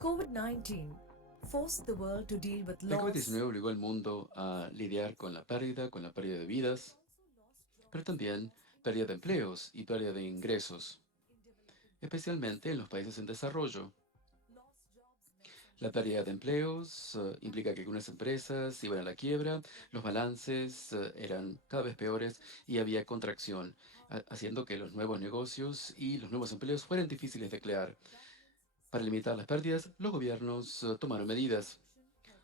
COVID-19 forced the world to deal with El loss. COVID-19 obligó al mundo a lidiar con la pérdida de vidas, pero también pérdida de empleos y pérdida de ingresos, especialmente en los países en desarrollo. La pérdida de empleos implica que algunas empresas iban a la quiebra, los balances eran cada vez peores y había contracción, haciendo que los nuevos negocios y los nuevos empleos fueran difíciles de crear. Para limitar las pérdidas, los gobiernos tomaron medidas.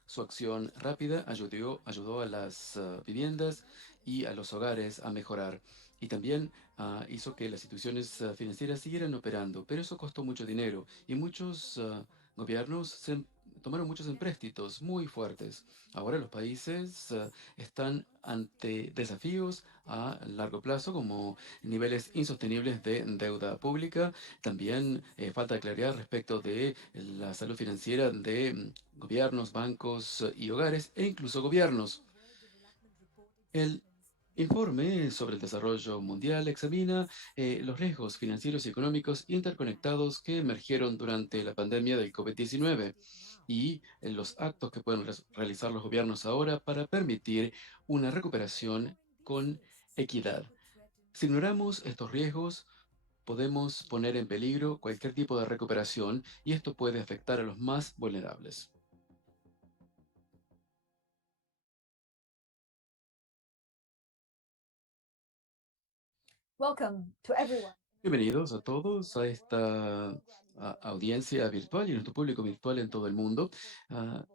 Su acción rápida ayudó a las viviendas y a los hogares a mejorar. Y también hizo que las instituciones financieras siguieran operando. Pero eso costó mucho dinero y muchos gobiernos tomaron muchos empréstitos muy fuertes. Ahora los países están ante desafíos a largo plazo como niveles insostenibles de deuda pública. También falta claridad respecto de la salud financiera de gobiernos, bancos y hogares e incluso gobiernos. El informe sobre el desarrollo mundial examina los riesgos financieros y económicos interconectados que emergieron durante la pandemia del COVID-19 y los actos que pueden realizar los gobiernos ahora para permitir una recuperación con equidad. Si ignoramos estos riesgos, podemos poner en peligro cualquier tipo de recuperación y esto puede afectar a los más vulnerables. Welcome to everyone. Bienvenidos a todos a esta audiencia virtual y a nuestro público virtual en todo el mundo.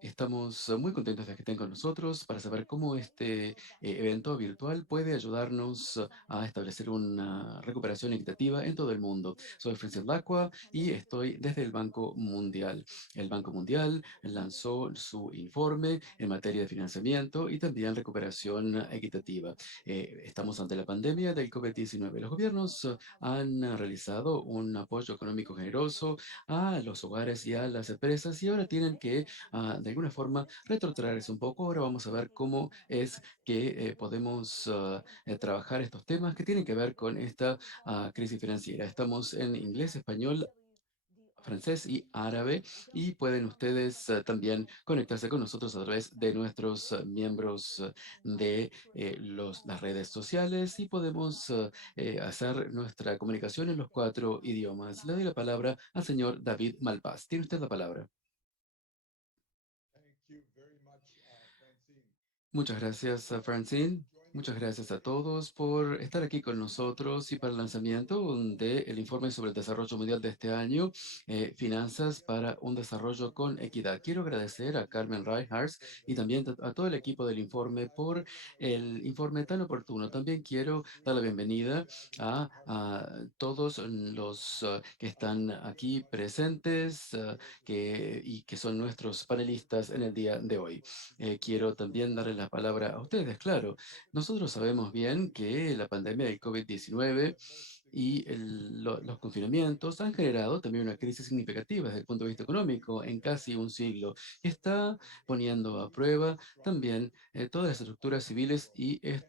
Estamos muy contentos de que estén con nosotros para saber cómo este evento virtual puede ayudarnos a establecer una recuperación equitativa en todo el mundo. Soy Francis Lacqua y estoy desde el Banco Mundial. El Banco Mundial lanzó su informe en materia de financiamiento y también recuperación equitativa. Estamos ante la pandemia del COVID-19. Los gobiernos han realizado un apoyo económico generoso a los hogares y a las empresas y ahora tienen que, de alguna forma, retrotraerse un poco. Ahora vamos a ver cómo es que podemos trabajar estos temas que tienen que ver con esta crisis financiera. Estamos en inglés, español, francés y árabe y pueden ustedes también conectarse con nosotros a través de nuestros miembros de las redes sociales y podemos hacer nuestra comunicación en los cuatro idiomas. Le doy la palabra al señor David Malpaz. Tiene usted la palabra. Muchas gracias, Francine. Muchas gracias a todos por estar aquí con nosotros y para el lanzamiento del informe sobre el desarrollo mundial de este año, Finanzas para un desarrollo con equidad. Quiero agradecer a Carmen Reinhardt y también a todo el equipo del informe por el informe tan oportuno. También quiero dar la bienvenida a todos los que están aquí presentes y que son nuestros panelistas en el día de hoy. Quiero también darle la palabra a ustedes. Claro, nosotros sabemos bien que la pandemia del COVID-19 y los confinamientos han generado también una crisis significativa desde el punto de vista económico en casi un siglo. Está poniendo a prueba también todas las estructuras civiles e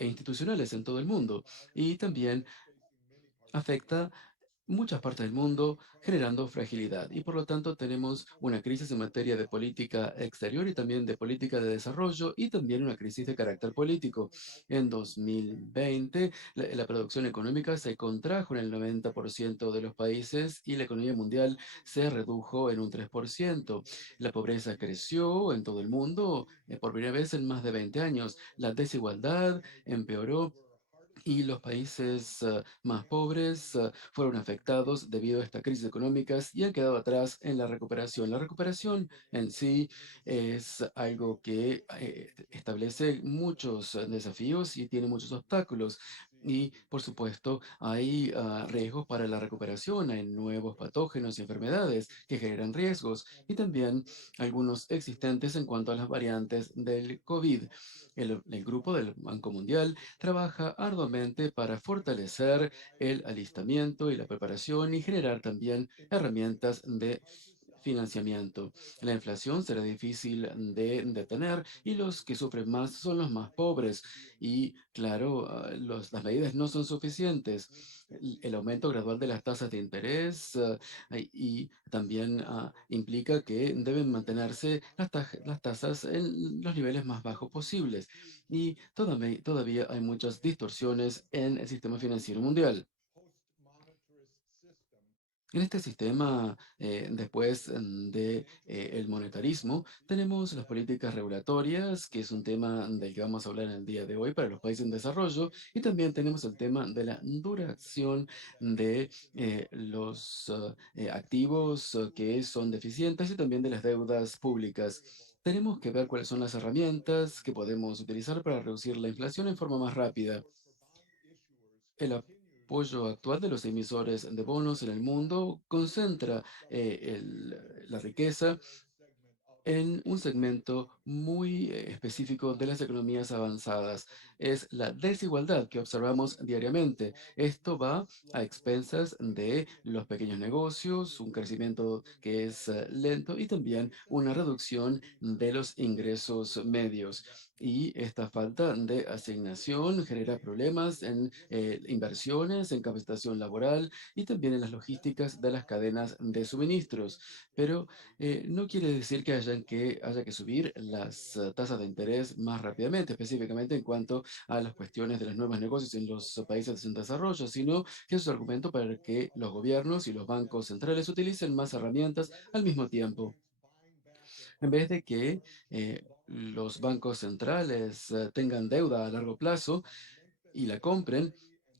institucionales en todo el mundo y también afecta muchas partes del mundo, generando fragilidad. Y por lo tanto tenemos una crisis en materia de política exterior y también de política de desarrollo y también una crisis de carácter político. En 2020, la producción económica se contrajo en el 90% de los países y la economía mundial se redujo en un 3%. La pobreza creció en todo el mundo por primera vez en más de 20 años. La desigualdad empeoró y los países más pobres fueron afectados debido a esta crisis económicas y han quedado atrás en la recuperación. La recuperación en sí es algo que establece muchos desafíos y tiene muchos obstáculos. Y, por supuesto, hay riesgos para la recuperación, hay nuevos patógenos y enfermedades que generan riesgos y también algunos existentes en cuanto a las variantes del COVID. El grupo del Banco Mundial trabaja arduamente para fortalecer el alistamiento y la preparación y generar también herramientas de financiamiento. La inflación será difícil de detener y los que sufren más son los más pobres. Y claro, las medidas no son suficientes. El aumento gradual de las tasas de interés y también implica que deben mantenerse las tasas en los niveles más bajos posibles. Y todavía hay muchas distorsiones en el sistema financiero mundial. En este sistema, después de el monetarismo, tenemos las políticas regulatorias, que es un tema del que vamos a hablar en el día de hoy para los países en desarrollo, y también tenemos el tema de la duración de los activos que son deficientes y también de las deudas públicas. Tenemos que ver cuáles son las herramientas que podemos utilizar para reducir la inflación en forma más rápida. El apoyo actual de los emisores de bonos en el mundo concentra la riqueza en un segmento muy específico de las economías avanzadas. Es la desigualdad que observamos diariamente. Esto va a expensas de los pequeños negocios, un crecimiento que es lento y también una reducción de los ingresos medios. Y esta falta de asignación genera problemas en inversiones, en capacitación laboral y también en las logísticas de las cadenas de suministros. Pero no quiere decir que haya que subir las tasas de interés más rápidamente, específicamente en cuanto a las cuestiones de los nuevos negocios en los países en desarrollo, sino que es un argumento para que los gobiernos y los bancos centrales utilicen más herramientas al mismo tiempo. En vez de que los bancos centrales tengan deuda a largo plazo y la compren,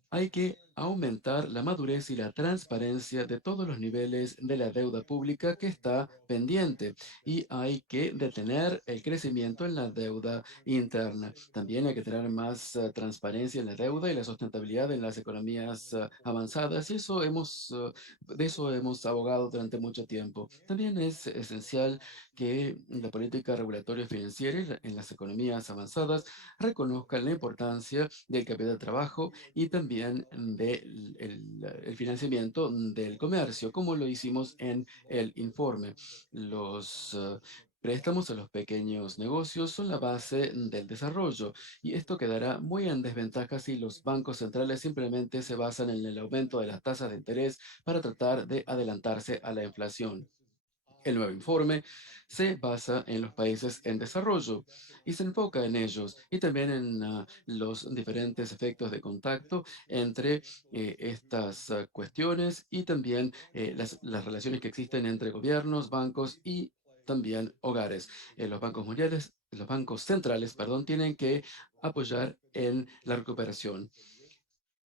hay que aumentar la madurez y la transparencia de todos los niveles de la deuda pública que está pendiente y hay que detener el crecimiento en la deuda interna. También hay que tener más transparencia en la deuda y la sustentabilidad en las economías avanzadas y de eso hemos abogado durante mucho tiempo. También es esencial que la política regulatoria financiera en las economías avanzadas reconozcan la importancia del capital de trabajo y también del el financiamiento del comercio, como lo hicimos en el informe. Los préstamos a los pequeños negocios son la base del desarrollo y esto quedará muy en desventaja si los bancos centrales simplemente se basan en el aumento de las tasas de interés para tratar de adelantarse a la inflación. El nuevo informe se basa en los países en desarrollo y se enfoca en ellos y también en los diferentes efectos de contacto entre estas cuestiones y también las relaciones que existen entre gobiernos, bancos y también hogares. Los bancos centrales, perdón, tienen que apoyar en la recuperación.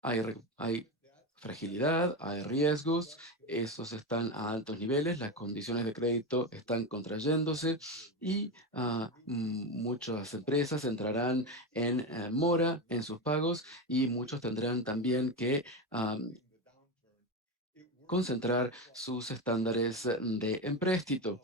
Hay fragilidad, hay riesgos, esos están a altos niveles, las condiciones de crédito están contrayéndose y muchas empresas entrarán en mora en sus pagos y muchos tendrán también que concentrar sus estándares de empréstito.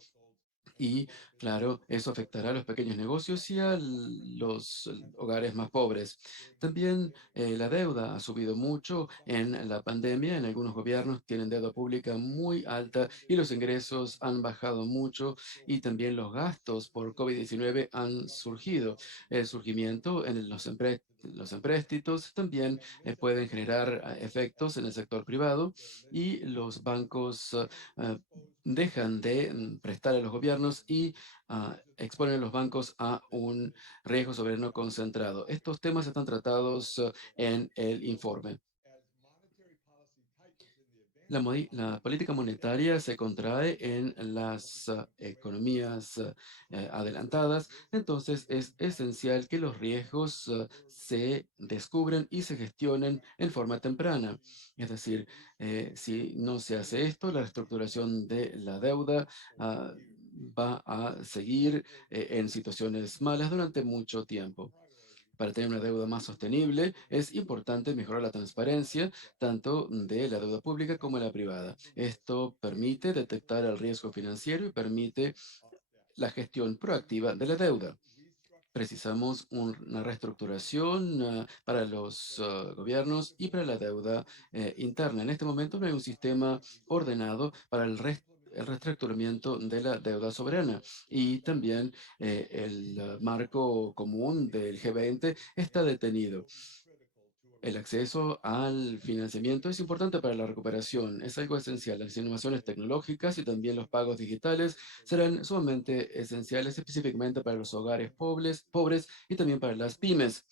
Y claro, eso afectará a los pequeños negocios y a los hogares más pobres. También la deuda ha subido mucho en la pandemia. En algunos gobiernos tienen deuda pública muy alta y los ingresos han bajado mucho y también los gastos por COVID-19 han surgido. El surgimiento en los empréstitos también pueden generar efectos en el sector privado y los bancos dejan de prestar a los gobiernos y exponen a los bancos a un riesgo soberano concentrado. Estos temas están tratados en el informe. La política monetaria se contrae en las economías adelantadas, entonces es esencial que los riesgos se descubran y se gestionen en forma temprana. Es decir, si no se hace esto, la reestructuración de la deuda va a seguir en situaciones malas durante mucho tiempo. Para tener una deuda más sostenible, es importante mejorar la transparencia tanto de la deuda pública como de la privada. Esto permite detectar el riesgo financiero y permite la gestión proactiva de la deuda. Precisamos una reestructuración para los gobiernos y para la deuda interna. En este momento no hay un sistema ordenado para el reestructuramiento de la deuda soberana y también el marco común del G20 está detenido. El acceso al financiamiento es importante para la recuperación, es algo esencial. Las innovaciones tecnológicas y también los pagos digitales serán sumamente esenciales, específicamente para los hogares pobres y también para las pymes.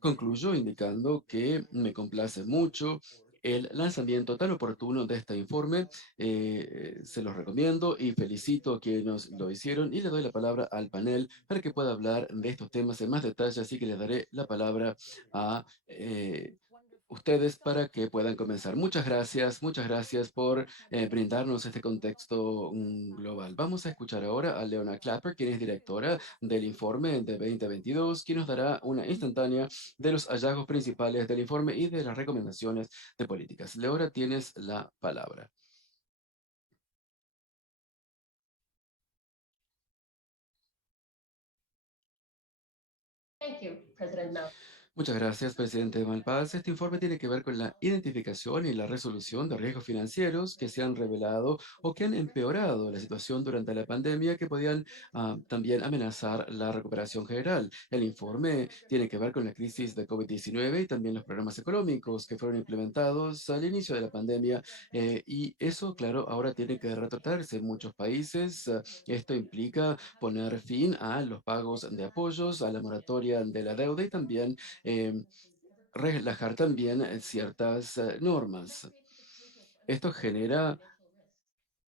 Concluyo indicando que me complace mucho el lanzamiento tan oportuno de este informe. Se los recomiendo y felicito a quienes lo hicieron y le doy la palabra al panel para que pueda hablar de estos temas en más detalle, así que le daré la palabra a ustedes para que puedan comenzar. Muchas gracias por brindarnos este contexto global. Vamos a escuchar ahora a Leona Clapper, quien es directora del informe de 2022, quien nos dará una instantánea de los hallazgos principales del informe y de las recomendaciones de políticas. Leora, tienes la palabra. Thank you, President Mel. Muchas gracias, presidente Malpaz. Este informe tiene que ver con la identificación y la resolución de riesgos financieros que se han revelado o que han empeorado la situación durante la pandemia que podían también amenazar la recuperación general. El informe tiene que ver con la crisis de COVID-19 y también los programas económicos que fueron implementados al inicio de la pandemia y eso, claro, ahora tiene que retratarse en muchos países. Esto implica poner fin a los pagos de apoyos, a la moratoria de la deuda y también em, relajar también ciertas normas. Esto genera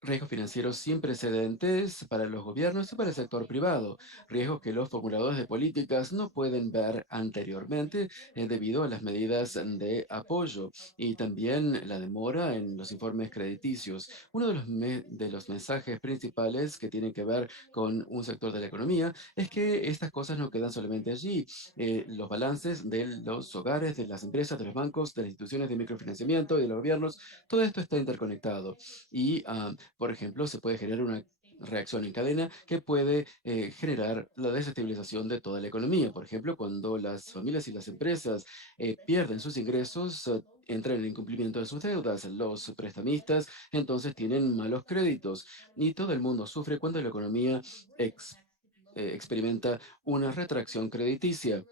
riesgos financieros sin precedentes para los gobiernos y para el sector privado, riesgos que los formuladores de políticas no pueden ver anteriormente debido a las medidas de apoyo y también la demora en los informes crediticios. Uno de de los mensajes principales que tienen que ver con un sector de la economía es que estas cosas no quedan solamente allí. Los balances de los hogares, de las empresas, de los bancos, de las instituciones de microfinanciamiento y de los gobiernos, todo esto está interconectado y por ejemplo, se puede generar una reacción en cadena que puede generar la desestabilización de toda la economía. Por ejemplo, cuando las familias y las empresas pierden sus ingresos, entran en incumplimiento de sus deudas. Los prestamistas entonces tienen malos créditos y todo el mundo sufre cuando la economía ex- experimenta una retracción crediticia.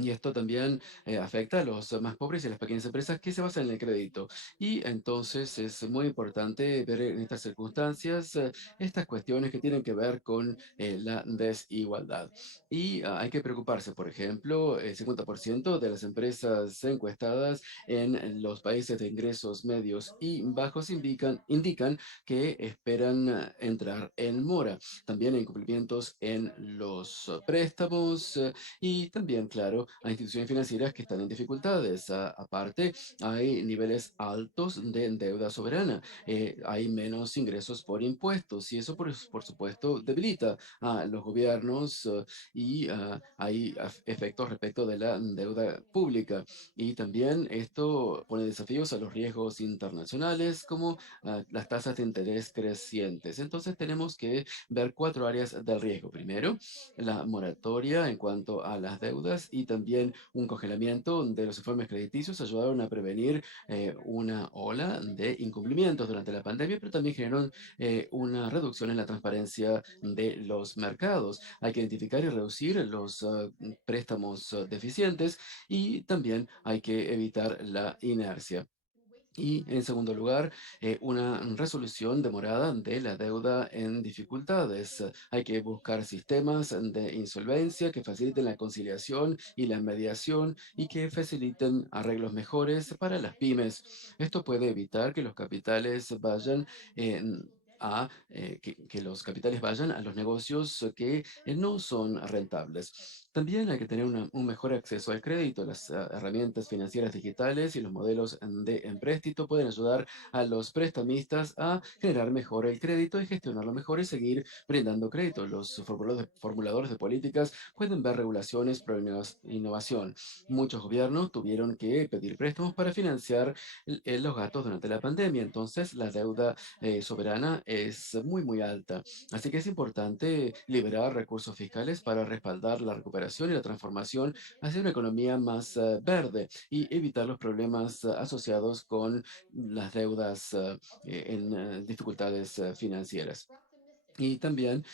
Y esto también afecta a los más pobres y a las pequeñas empresas que se basan en el crédito. Y entonces es muy importante ver en estas circunstancias estas cuestiones que tienen que ver con la desigualdad. Y hay que preocuparse, por ejemplo, el 50% de las empresas encuestadas en los países de ingresos medios y bajos indican que esperan entrar en mora. También hay incumplimientos en los préstamos. Y también, claro, hay instituciones financieras que están en dificultades. Aparte, hay niveles altos de deuda soberana. Hay menos ingresos por impuestos y eso, por supuesto, debilita a los gobiernos y hay efectos respecto de la deuda pública. Y también esto pone desafíos a los riesgos internacionales como las tasas de interés crecientes. Entonces, tenemos que ver cuatro áreas del riesgo. Primero, la moratoria en cuanto a las deudas y también un congelamiento de los informes crediticios ayudaron a prevenir una ola de incumplimientos durante la pandemia, pero también generaron una reducción en la transparencia de los mercados. Hay que identificar y reducir los préstamos deficientes y también hay que evitar la inercia. Y en segundo lugar, una resolución demorada de la deuda en dificultades. Hay que buscar sistemas de insolvencia que faciliten la conciliación y la mediación y que faciliten arreglos mejores para las pymes. Esto puede evitar que los capitales vayan que los capitales vayan a los negocios que no son rentables. También hay que tener un mejor acceso al crédito. Las herramientas financieras digitales y los modelos de empréstito pueden ayudar a los prestamistas a generar mejor el crédito y gestionarlo mejor y seguir brindando crédito. Los formuladores de políticas pueden ver regulaciones pro innovación. Muchos gobiernos tuvieron que pedir préstamos para financiar los gastos durante la pandemia. Entonces, la deuda soberana es muy alta. Así que es importante liberar recursos fiscales para respaldar la recuperación recuperación y la transformación hacia una economía más verde y evitar los problemas asociados con las deudas en dificultades financieras. Y también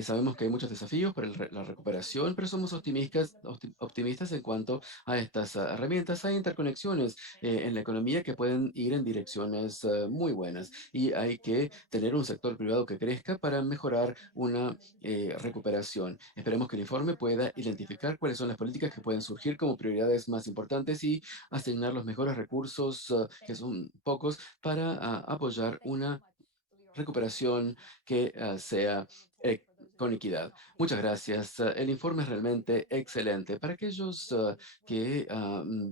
sabemos que hay muchos desafíos para la recuperación, pero somos optimistas en cuanto a estas herramientas. Hay interconexiones en la economía que pueden ir en direcciones muy buenas y hay que tener un sector privado que crezca para mejorar una recuperación. Esperemos que el informe pueda identificar cuáles son las políticas que pueden surgir como prioridades más importantes y asignar los mejores recursos, que son pocos, para apoyar una recuperación que sea con equidad. Muchas gracias. El informe es realmente excelente. Para aquellos que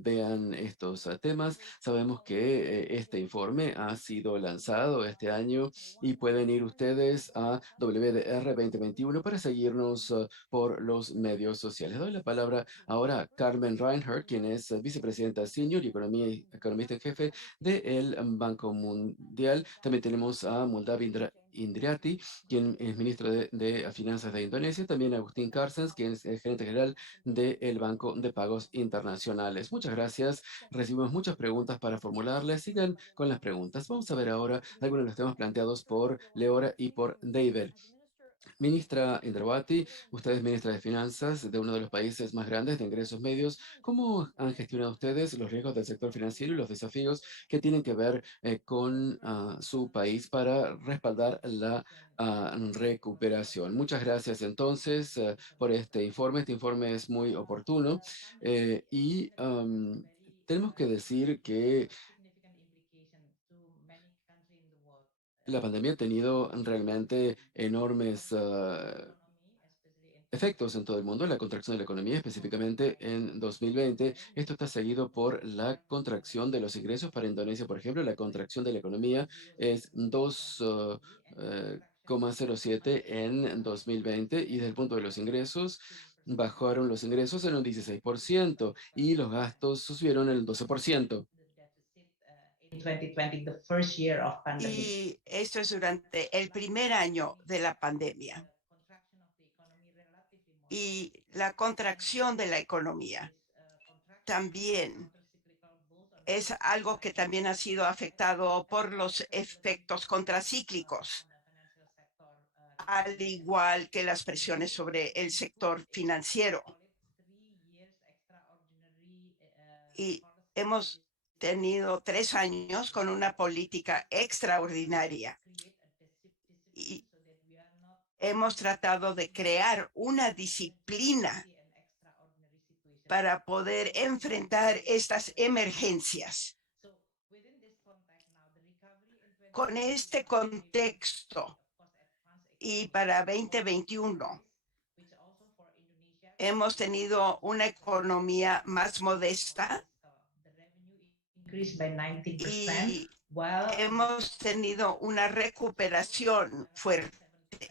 vean estos temas, sabemos que este informe ha sido lanzado este año y pueden ir ustedes a WDR 2021 para seguirnos por los medios sociales. Doy la palabra ahora a Carmen Reinhardt, quien es vicepresidenta senior y economista en jefe del Banco Mundial. También tenemos a Muldavi Indriati, quien es ministro de Finanzas de Indonesia. También a Agustín Carstens, quien es el gerente general del Banco de Pagos Internacionales. Muchas gracias. Recibimos muchas preguntas para formularles. Sigan con las preguntas. Vamos a ver ahora algunos de los temas planteados por Leora y por David. Ministra Indrawati, usted es ministra de Finanzas de uno de los países más grandes de ingresos medios. ¿Cómo han gestionado ustedes los riesgos del sector financiero y los desafíos que tienen que ver con su país para respaldar la recuperación? Muchas gracias entonces por este informe. Este informe es muy oportuno y tenemos que decir que la pandemia ha tenido realmente enormes efectos en todo el mundo, la contracción de la economía, específicamente en 2020. Esto está seguido por la contracción de los ingresos. Para Indonesia, por ejemplo, la contracción de la economía es 2,07 en 2020 y desde el punto de los ingresos, bajaron los ingresos en un 16% y los gastos subieron el 12%. In 2020, the first year of pandemic. Y esto es durante el primer año de la pandemia. Y la contracción de la economía también es algo que también ha sido afectado por los efectos contracíclicos, al igual que las presiones sobre el sector financiero. Y hemos tenido 3 años con una política extraordinaria y hemos tratado de crear una disciplina para poder enfrentar estas emergencias. Con este contexto y para 2021 hemos tenido una economía más modesta y hemos tenido una recuperación fuerte,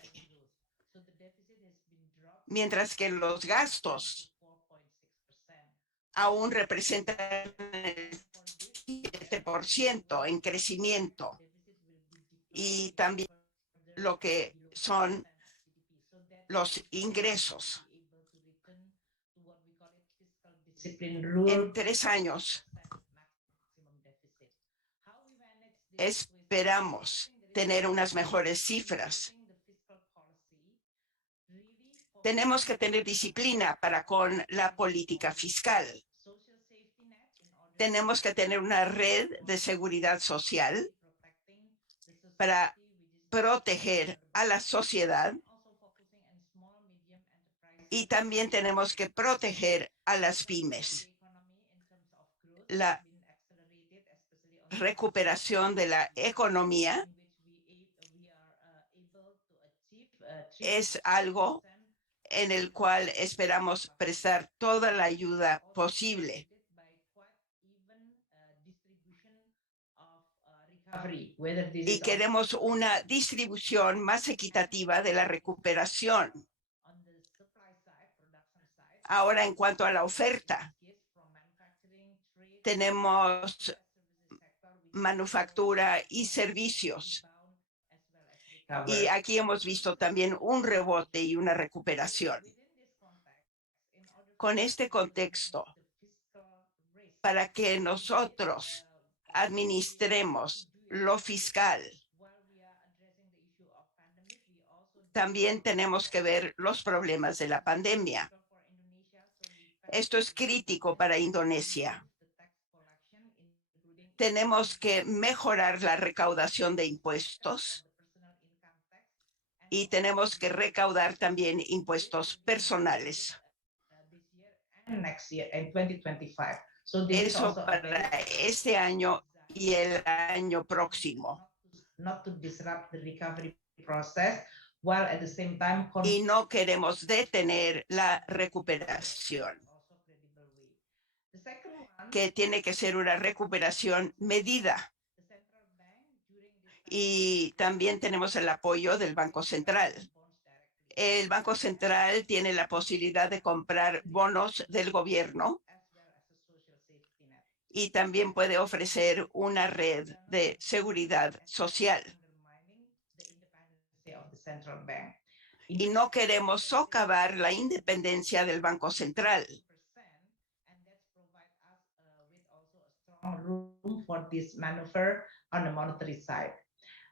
mientras que los gastos aún representan el 7% en crecimiento y también lo que son los ingresos. En 3 años esperamos tener unas mejores cifras. Tenemos que tener disciplina para con la política fiscal. Tenemos que tener una red de seguridad social para proteger a la sociedad y también tenemos que proteger a las pymes. La recuperación de la economía es algo en el cual esperamos prestar toda la ayuda posible. Y queremos una distribución más equitativa de la recuperación. Ahora, en cuanto a la oferta, tenemos manufactura y servicios. Y aquí hemos visto también un rebote y una recuperación. con este contexto para que nosotros administremos lo fiscal. También tenemos que ver los problemas de la pandemia. Esto es crítico para Indonesia. Tenemos que mejorar la recaudación de impuestos y tenemos que recaudar también impuestos personales. Next year in 2025. So this is Eso also a para very, este año y el año próximo. not to disrupt the recovery process, while at the same time Y no queremos detener la recuperación, also credible way. The second one, que tiene que ser una recuperación medida. the central bank during this time Y también tenemos el apoyo del Banco Central. bonds directly El Banco Central tiene la posibilidad de comprar bonos del gobierno as well as a social safety net. y también puede ofrecer una red de seguridad social. Undermining the independence of the central bank. Y no queremos socavar la independencia del Banco Central. And that provide us with also a strong room for this maneuver on the monetary side.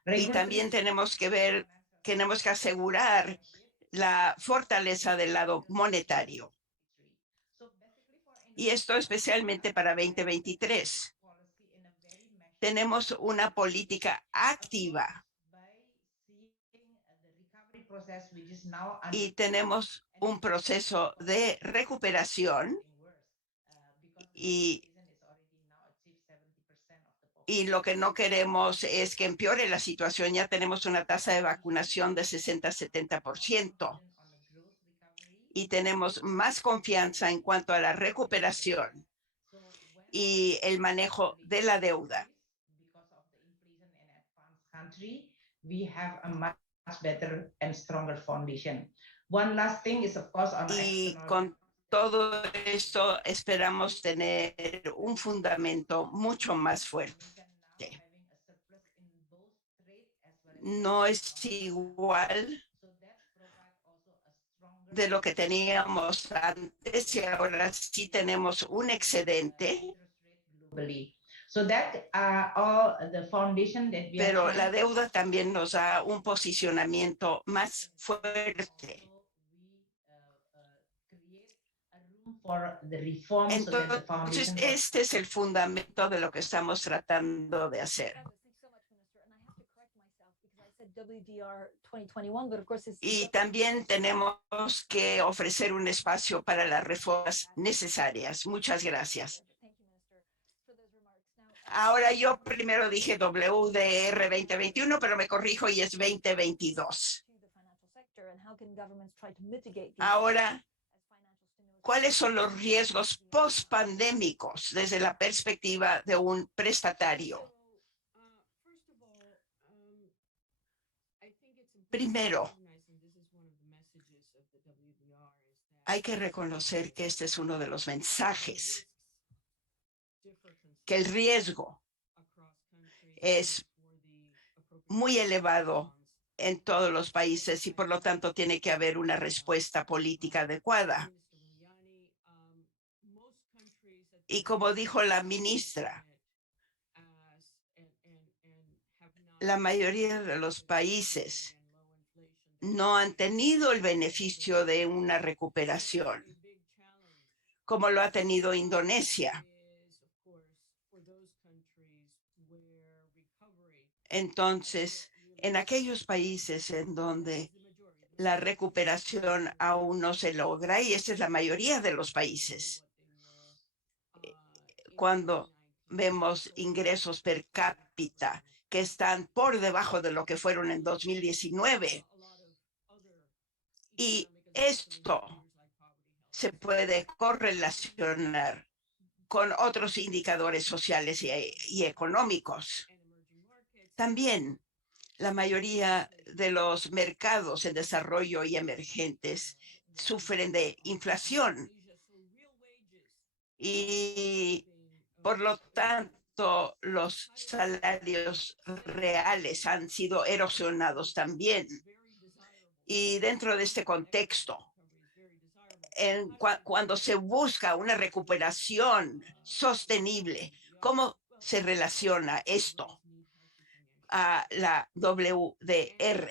Y también tenemos que asegurar la fortaleza del lado monetario. Y esto especialmente para 2023. Tenemos una política activa y tenemos un proceso de recuperación y lo que no queremos es que empeore la situación. Ya tenemos una tasa de vacunación de 60-70% y tenemos más confianza en cuanto a la recuperación y el manejo de la deuda. We have a much better and stronger foundation. One last thing is, of course, on Y external con todo esto esperamos tener un fundamento mucho más fuerte. No es igual de lo que teníamos antes y ahora sí tenemos un excedente, So that all the foundation that we pero are la deuda también nos da un posicionamiento más fuerte. for the reform so that the Entonces, foundation este es el fundamento de lo que estamos tratando de hacer. Y también tenemos que ofrecer un espacio para las reformas necesarias. Muchas gracias. Ahora yo primero dije WDR 2021, pero me corrijo y es 2022. Ahora, ¿cuáles son los riesgos post-pandémicos desde la perspectiva de un prestatario? Primero, hay que reconocer que este es uno de los mensajes, que el riesgo es muy elevado en todos los países y por lo tanto tiene que haber una respuesta política adecuada. Y como dijo la ministra, la mayoría de los países no han tenido el beneficio de una recuperación, como lo ha tenido Indonesia. Entonces, en aquellos países en donde la recuperación aún no se logra, y esa es la mayoría de los países, cuando vemos ingresos per cápita que están por debajo de lo que fueron en 2019, y esto se puede correlacionar con otros indicadores sociales y económicos. También la mayoría de los mercados en desarrollo y emergentes sufren de inflación y por lo tanto los salarios reales han sido erosionados también. Y dentro de este contexto, cuando se busca una recuperación sostenible, ¿cómo se relaciona esto a la WDR?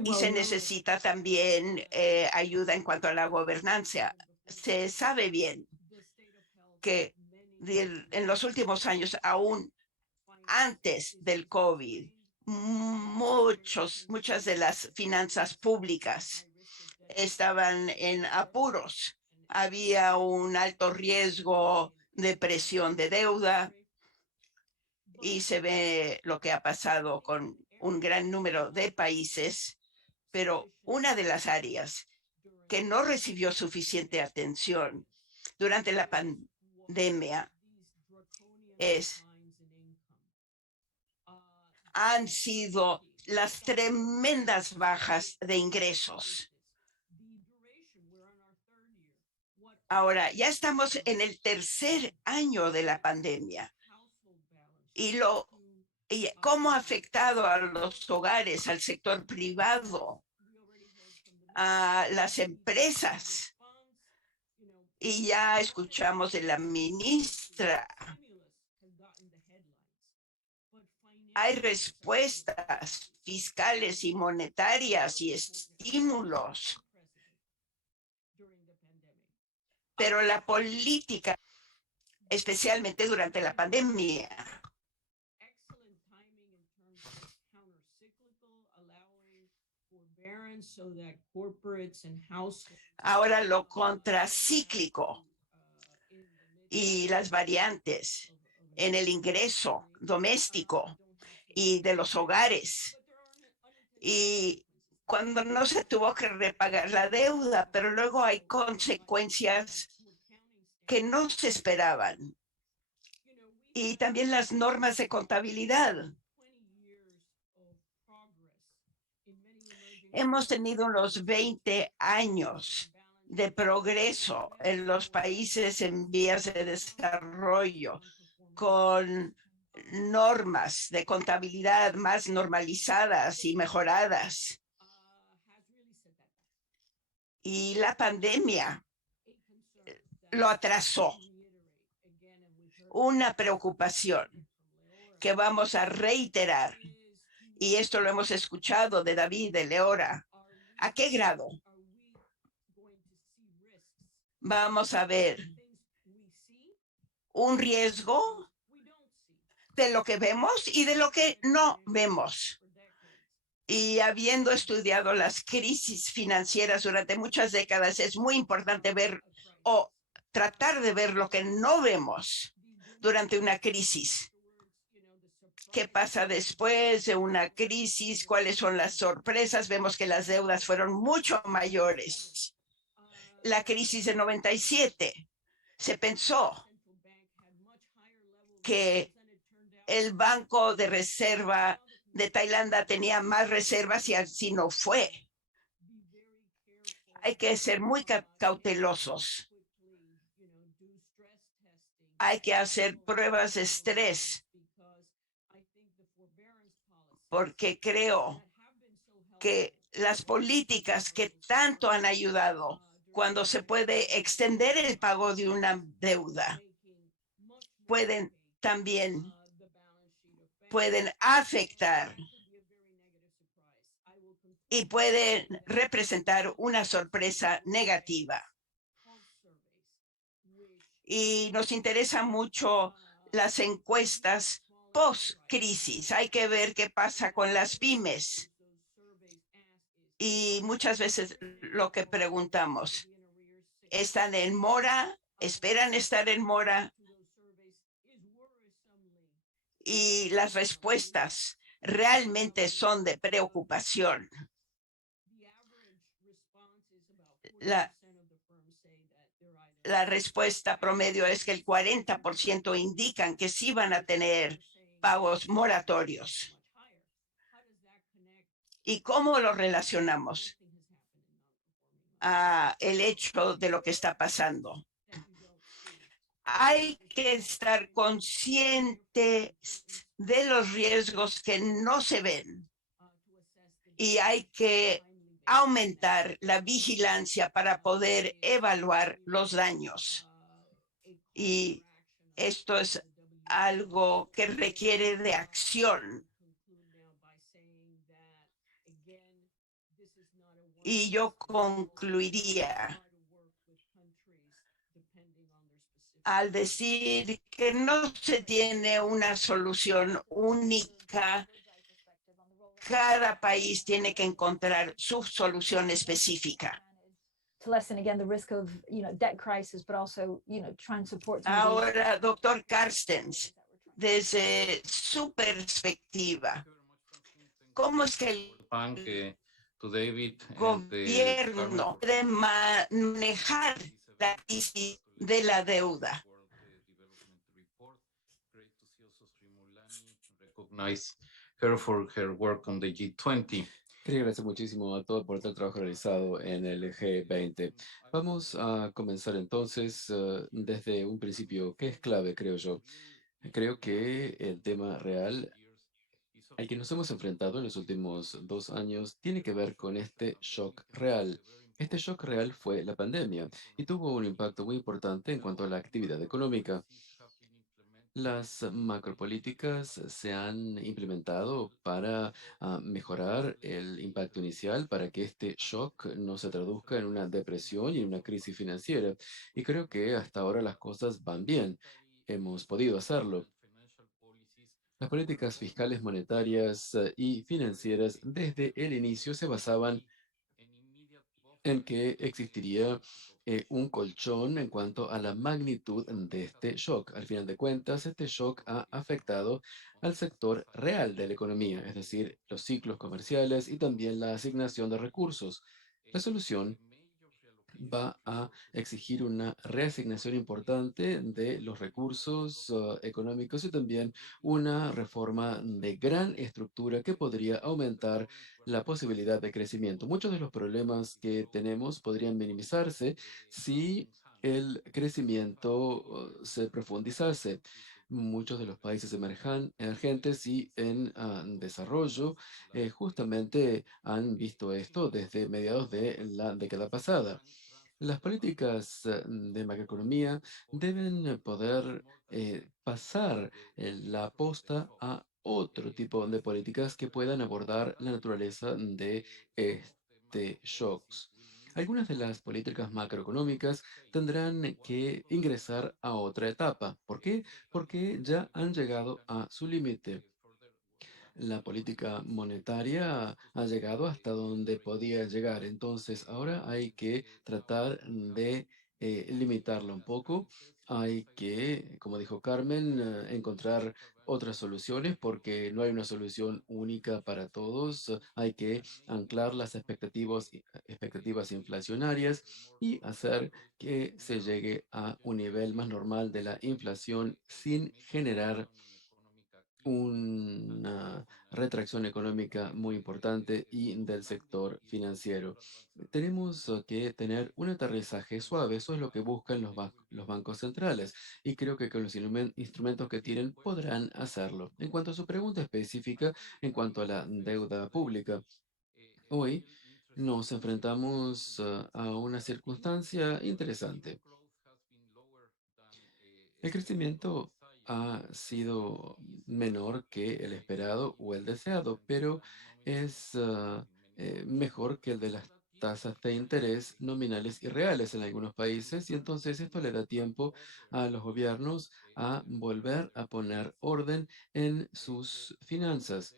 Y se necesita también ayuda en cuanto a la gobernanza. Se sabe bien que en los últimos años, aún antes del COVID, muchas de las finanzas públicas estaban en apuros. Había un alto riesgo de presión de deuda y se ve lo que ha pasado con un gran número de países, pero una de las áreas que no recibió suficiente atención durante la pandemia han sido las tremendas bajas de ingresos. Ahora, ya estamos en el tercer año de la pandemia y cómo ha afectado a los hogares, al sector privado, a las empresas. Y ya escuchamos de la ministra. Hay respuestas fiscales y monetarias y estímulos, pero la política, especialmente durante la pandemia, ahora lo contracíclico y las variantes en el ingreso doméstico y de los hogares, y cuando no se tuvo que repagar la deuda, pero luego hay consecuencias que no se esperaban. Y también las normas de contabilidad. Hemos tenido unos 20 años de progreso en los países en vías de desarrollo, con normas de contabilidad más normalizadas y mejoradas. Y la pandemia lo atrasó. Una preocupación que vamos a reiterar, y esto lo hemos escuchado de David de Leora. ¿A qué grado vamos a ver un riesgo de lo que vemos y de lo que no vemos? Y habiendo estudiado las crisis financieras durante muchas décadas, es muy importante ver o tratar de ver lo que no vemos durante una crisis. ¿Qué pasa después de una crisis? ¿Cuáles son las sorpresas? Vemos que las deudas fueron mucho mayores. La crisis de 97, se pensó que el Banco de Reserva de Tailandia tenía más reservas y así no fue. Hay que ser muy cautelosos. Hay que hacer pruebas de estrés, porque creo que las políticas que tanto han ayudado cuando se puede extender el pago de una deuda pueden afectar y pueden representar una sorpresa negativa. Y nos interesan mucho las encuestas post-crisis. Hay que ver qué pasa con las pymes. Y muchas veces lo que preguntamos, ¿están en mora? ¿Esperan estar en mora? Y las respuestas realmente son de preocupación. La respuesta promedio es que el 40% indican que sí van a tener pagos moratorios. ¿Y cómo lo relacionamos a el hecho de lo que está pasando? Hay que estar conscientes de los riesgos que no se ven y hay que aumentar la vigilancia para poder evaluar los daños. Y esto es algo que requiere de acción. Y yo concluiría al decir que no se tiene una solución única. Cada país tiene que encontrar su solución específica. To lessen again the risk of, debt crisis, but also, try and support some of these. Ahora, doctor Carstens, desde su perspectiva, ¿cómo es que el to David and gobierno puede manejar la crisis de la deuda? recognize her for her work on the G20. Quería agradecer muchísimo a todos por el trabajo realizado en el G20. Vamos a comenzar entonces desde un principio que es clave, creo yo. Creo que el tema real al que nos hemos enfrentado en los últimos 2 años tiene que ver con este shock real. Este shock real fue la pandemia y tuvo un impacto muy importante en cuanto a la actividad económica. Las macropolíticas se han implementado para mejorar el impacto inicial, para que este shock no se traduzca en una depresión y en una crisis financiera. Y creo que hasta ahora las cosas van bien. Hemos podido hacerlo. Las políticas fiscales, monetarias y financieras desde el inicio se basaban en que existiría un colchón en cuanto a la magnitud de este shock. Al final de cuentas, este shock ha afectado al sector real de la economía, es decir, los ciclos comerciales y también la asignación de recursos. La solución va a exigir una reasignación importante de los recursos económicos y también una reforma de gran estructura que podría aumentar la posibilidad de crecimiento. Muchos de los problemas que tenemos podrían minimizarse si el crecimiento se profundizase. Muchos de los países emergentes y en desarrollo justamente han visto esto desde mediados de la década pasada. Las políticas de macroeconomía deben poder pasar la aposta a otro tipo de políticas que puedan abordar la naturaleza de este shocks. Algunas de las políticas macroeconómicas tendrán que ingresar a otra etapa. ¿Por qué? Porque ya han llegado a su límite. La política monetaria ha llegado hasta donde podía llegar. Entonces, ahora hay que tratar de limitarla un poco. Hay que, como dijo Carmen, encontrar otras soluciones porque no hay una solución única para todos. Hay que anclar las expectativas inflacionarias y hacer que se llegue a un nivel más normal de la inflación sin generar una retracción económica muy importante y del sector financiero. Tenemos que tener un aterrizaje suave, eso es lo que buscan los bancos centrales y creo que con los instrumentos que tienen podrán hacerlo. En cuanto a su pregunta específica, en cuanto a la deuda pública, hoy nos enfrentamos a una circunstancia interesante. El crecimiento ha sido menor que el esperado o el deseado, pero es mejor que el de las tasas de interés nominales y reales en algunos países, y entonces esto le da tiempo a los gobiernos a volver a poner orden en sus finanzas.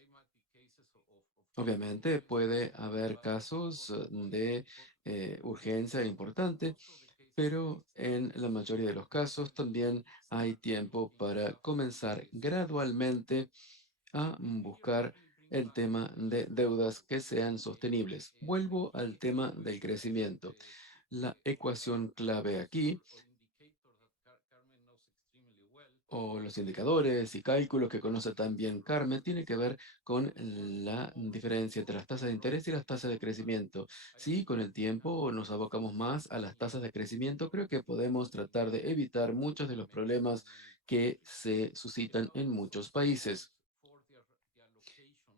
Obviamente puede haber casos de urgencia importante, pero en la mayoría de los casos también hay tiempo para comenzar gradualmente a buscar el tema de deudas que sean sostenibles. Vuelvo al tema del crecimiento. La ecuación clave aquí, o los indicadores y cálculos que conoce también Carmen, tiene que ver con la diferencia entre las tasas de interés y las tasas de crecimiento. Si con el tiempo nos abocamos más a las tasas de crecimiento, creo que podemos tratar de evitar muchos de los problemas que se suscitan en muchos países.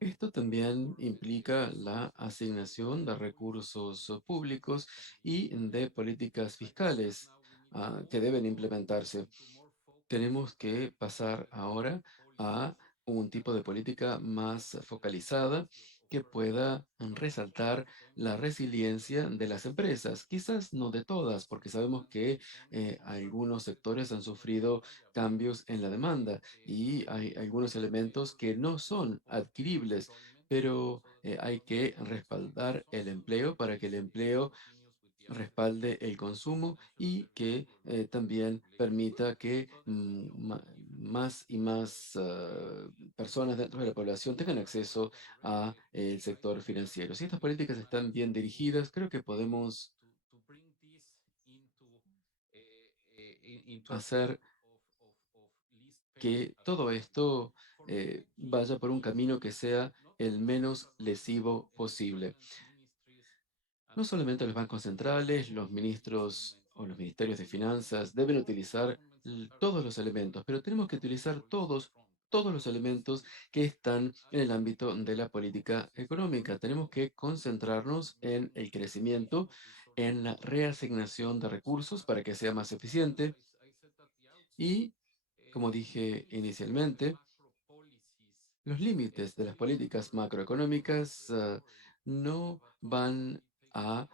Esto también implica la asignación de recursos públicos y de políticas fiscales que deben implementarse. Tenemos que pasar ahora a un tipo de política más focalizada que pueda resaltar la resiliencia de las empresas. Quizás no de todas, porque sabemos que algunos sectores han sufrido cambios en la demanda y hay algunos elementos que no son adquiribles, pero hay que respaldar el empleo para que el empleo respalde el consumo y que también permita que más y más personas dentro de la población tengan acceso a el sector financiero. Si estas políticas están bien dirigidas, creo que podemos hacer que todo esto vaya por un camino que sea el menos lesivo posible. No solamente los bancos centrales, los ministros o los ministerios de finanzas deben utilizar todos los elementos, pero tenemos que utilizar todos los elementos que están en el ámbito de la política económica. Tenemos que concentrarnos en el crecimiento, en la reasignación de recursos para que sea más eficiente y, como dije inicialmente, los límites de las políticas macroeconómicas no van a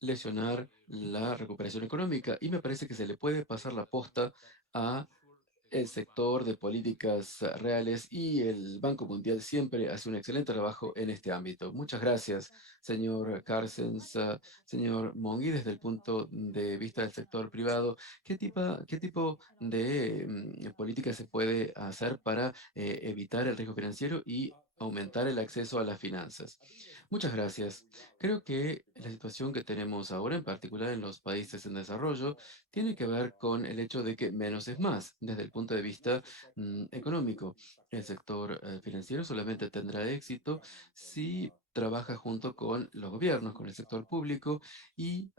lesionar la recuperación económica y me parece que se le puede pasar la posta a el sector de políticas reales y el Banco Mundial siempre hace un excelente trabajo en este ámbito. Muchas gracias, señor Carstens, señor Mongi, desde el punto de vista del sector privado. Qué tipo de política se puede hacer para evitar el riesgo financiero y aumentar el acceso a las finanzas? Muchas gracias. Creo que la situación que tenemos ahora, en particular en los países en desarrollo, tiene que ver con el hecho de que menos es más desde el punto de vista económico. El sector financiero solamente tendrá éxito si trabaja junto con los gobiernos, con el sector público y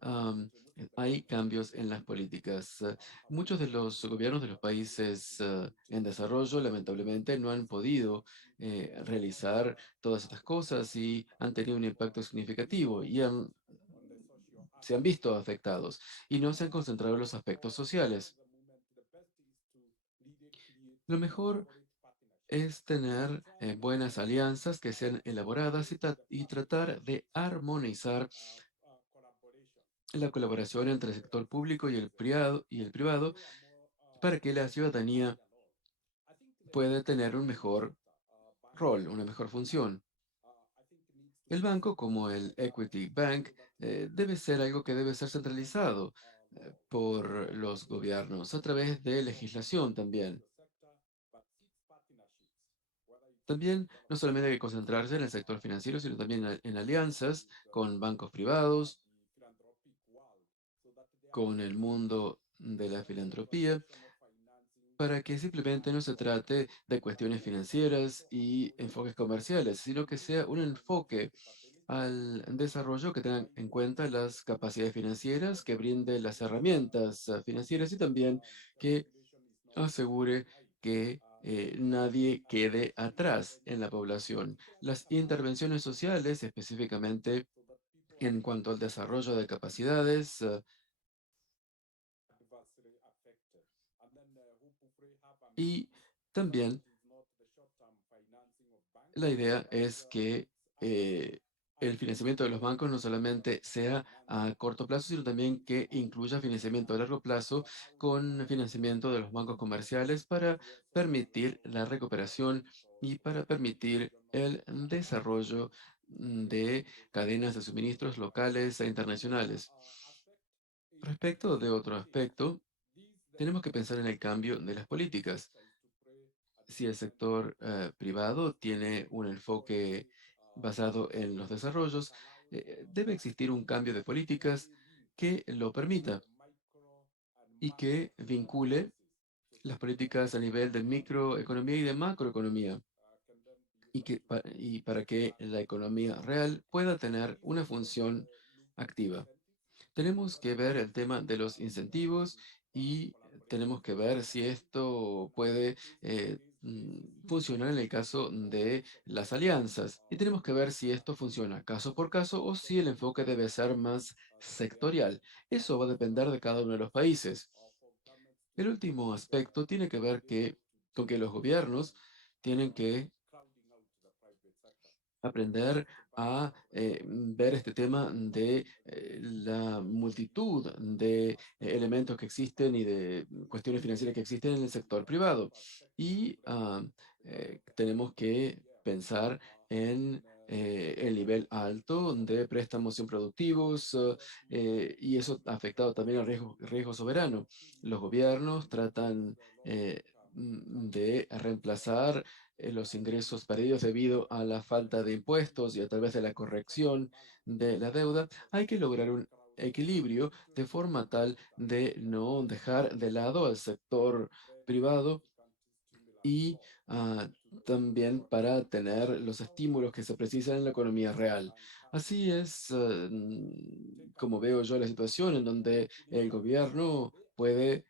hay cambios en las políticas. Muchos de los gobiernos de los países en desarrollo, lamentablemente, no han podido realizar todas estas cosas y han tenido un impacto significativo y se han visto afectados y no se han concentrado en los aspectos sociales. Lo mejor es tener buenas alianzas que sean elaboradas y tratar de armonizar la colaboración entre el sector público y el privado para que la ciudadanía pueda tener un mejor rol, una mejor función. El banco, como el Equity Bank, debe ser algo que debe ser centralizado por los gobiernos a través de legislación también. También no solamente hay que concentrarse en el sector financiero, sino también en alianzas con bancos privados, con el mundo de la filantropía, para que simplemente no se trate de cuestiones financieras y enfoques comerciales, sino que sea un enfoque al desarrollo que tengan en cuenta las capacidades financieras, que brinde las herramientas financieras y también que asegure que nadie quede atrás en la población. Las intervenciones sociales, específicamente en cuanto al desarrollo de capacidades, y también la idea es que el financiamiento de los bancos no solamente sea a corto plazo, sino también que incluya financiamiento a largo plazo con financiamiento de los bancos comerciales para permitir la recuperación y para permitir el desarrollo de cadenas de suministros locales e internacionales. Respecto de otro aspecto, tenemos que pensar en el cambio de las políticas. Si el sector privado tiene un enfoque basado en los desarrollos, debe existir un cambio de políticas que lo permita y que vincule las políticas a nivel de microeconomía y de macroeconomía y para que la economía real pueda tener una función activa. Tenemos que ver el tema de los incentivos y tenemos que ver si esto puede funcionar en el caso de las alianzas. Y tenemos que ver si esto funciona caso por caso o si el enfoque debe ser más sectorial. Eso va a depender de cada uno de los países. El último aspecto tiene que ver con que los gobiernos tienen que aprender a ver este tema de la multitud de elementos que existen y de cuestiones financieras que existen en el sector privado. Y tenemos que pensar en el nivel alto de préstamos improductivos y eso ha afectado también al riesgo soberano. Los gobiernos tratan de reemplazar los ingresos perdidos debido a la falta de impuestos y a través de la corrección de la deuda, hay que lograr un equilibrio de forma tal de no dejar de lado al sector privado y también para tener los estímulos que se precisan en la economía real. Así es como veo yo la situación en donde el gobierno puede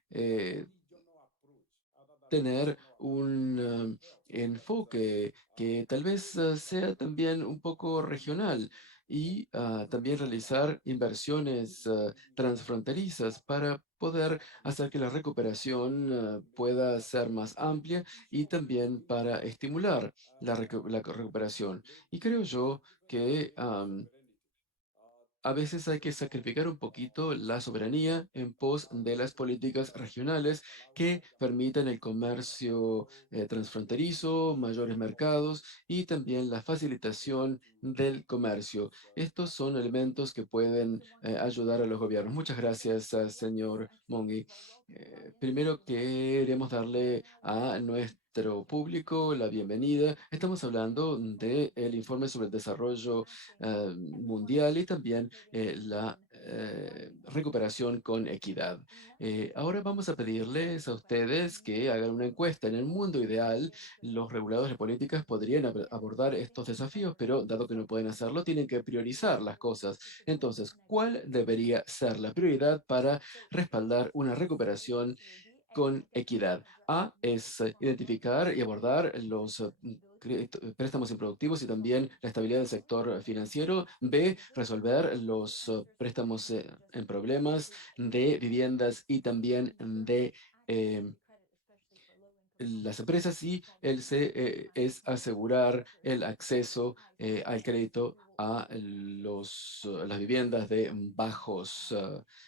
tener un enfoque que tal vez sea también un poco regional y también realizar inversiones transfronterizas para poder hacer que la recuperación pueda ser más amplia y también para estimular la recuperación. Y creo yo que a veces hay que sacrificar un poquito la soberanía en pos de las políticas regionales que permitan el comercio transfronterizo, mayores mercados y también la facilitación del comercio. Estos son elementos que pueden ayudar a los gobiernos. Muchas gracias, señor Mongi. Primero queremos darle a nuestro público la bienvenida. Estamos hablando del informe sobre el desarrollo mundial y también la recuperación con equidad. Ahora vamos a pedirles a ustedes que hagan una encuesta. En el mundo ideal, los reguladores de políticas podrían abordar estos desafíos, pero dado que no pueden hacerlo, tienen que priorizar las cosas. Entonces, ¿cuál debería ser la prioridad para respaldar una recuperación con equidad? A es identificar y abordar los préstamos improductivos y también la estabilidad del sector financiero. B, resolver los préstamos en problemas de viviendas y también de las empresas. Y el C es asegurar el acceso al crédito a las viviendas de bajos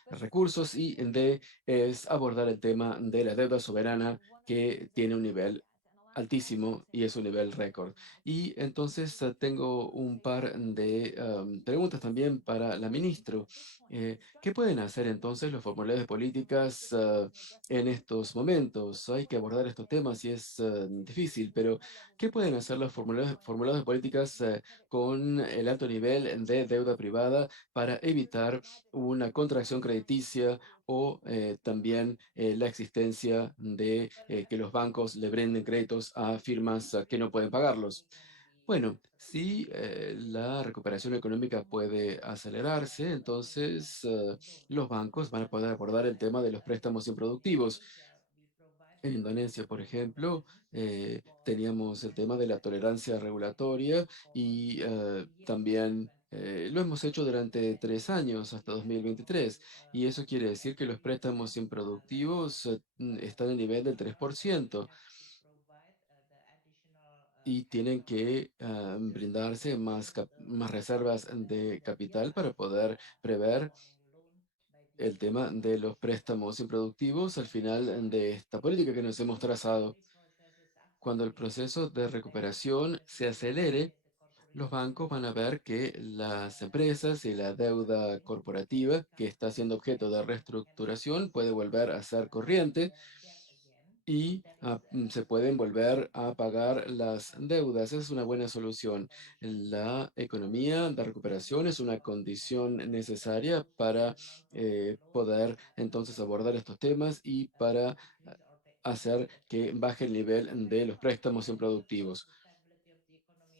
recursos. Y D es abordar el tema de la deuda soberana que tiene un nivel altísimo y es un nivel récord. Y entonces tengo un par de preguntas también para la ministra. ¿Qué pueden hacer entonces los formuladores de políticas en estos momentos? Hay que abordar estos temas y es difícil, pero ¿qué pueden hacer los formuladores de políticas con el alto nivel de deuda privada para evitar una contracción crediticia o también la existencia de que los bancos le brinden créditos a firmas que no pueden pagarlos? Bueno, si la recuperación económica puede acelerarse, entonces los bancos van a poder abordar el tema de los préstamos improductivos. En Indonesia, por ejemplo, teníamos el tema de la tolerancia regulatoria y también lo hemos hecho durante 3 años, hasta 2023. Y eso quiere decir que los préstamos improductivos están a nivel del 3% y tienen que brindarse más reservas de capital para poder prever el tema de los préstamos improductivos al final de esta política que nos hemos trazado. Cuando el proceso de recuperación se acelere, los bancos van a ver que las empresas y la deuda corporativa que está siendo objeto de reestructuración puede volver a ser corriente y se pueden volver a pagar las deudas. Esa es una buena solución. La economía de recuperación es una condición necesaria para poder entonces abordar estos temas y para hacer que baje el nivel de los préstamos improductivos.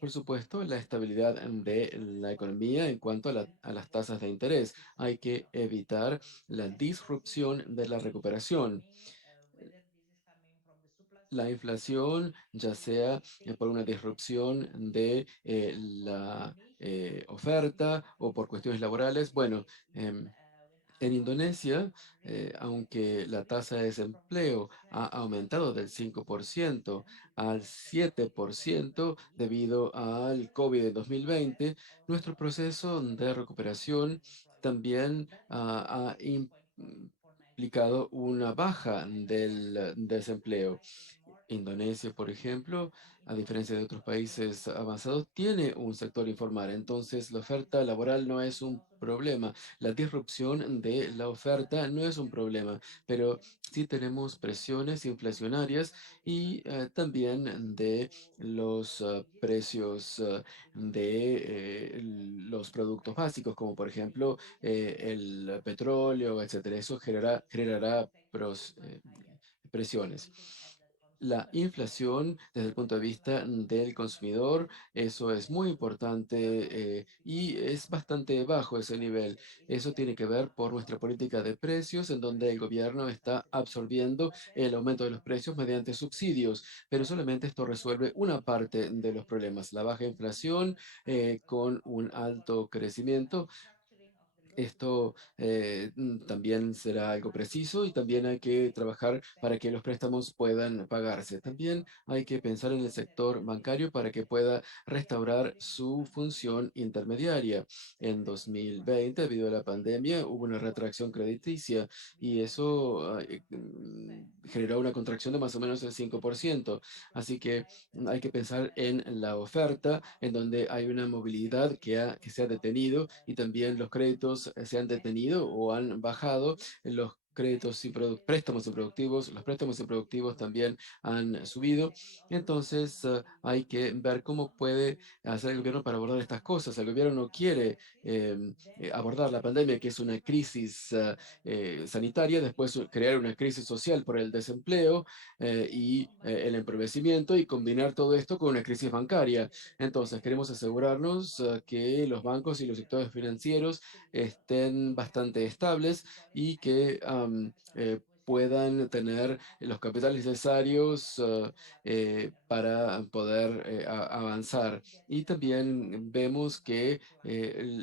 Por supuesto, la estabilidad de la economía en cuanto a las tasas de interés. Hay que evitar la disrupción de la recuperación. la inflación, ya sea por una disrupción de la oferta o por cuestiones laborales. Bueno, en Indonesia, aunque la tasa de desempleo ha aumentado del 5% al 7% debido al COVID de 2020, nuestro proceso de recuperación también ha implicado una baja del desempleo. Indonesia, por ejemplo, a diferencia de otros países avanzados, tiene un sector informal. Entonces, la oferta laboral no es un problema. La disrupción de la oferta no es un problema, pero sí tenemos presiones inflacionarias y también de los precios de los productos básicos, como por ejemplo el petróleo, etcétera. Eso generará presiones. La inflación desde el punto de vista del consumidor, eso es muy importante y es bastante bajo ese nivel. Eso tiene que ver por nuestra política de precios, en donde el gobierno está absorbiendo el aumento de los precios mediante subsidios, pero solamente esto resuelve una parte de los problemas. La baja inflación con un alto crecimiento, esto también será algo preciso y también hay que trabajar para que los préstamos puedan pagarse. También hay que pensar en el sector bancario para que pueda restaurar su función intermediaria. En 2020, debido a la pandemia, hubo una retracción crediticia y eso generó una contracción de más o menos el 5%. Así que hay que pensar en la oferta, en donde hay una movilidad que se ha detenido y también los créditos se han detenido o han bajado. Los préstamos improductivos, los préstamos improductivos también han subido. Entonces, hay que ver cómo puede hacer el gobierno para abordar estas cosas. El gobierno no quiere abordar la pandemia, que es una crisis sanitaria, después crear una crisis social por el desempleo y el empobrecimiento y combinar todo esto con una crisis bancaria. Entonces, queremos asegurarnos que los bancos y los sectores financieros estén bastante estables y que puedan tener los capitales necesarios para poder avanzar. Y también vemos que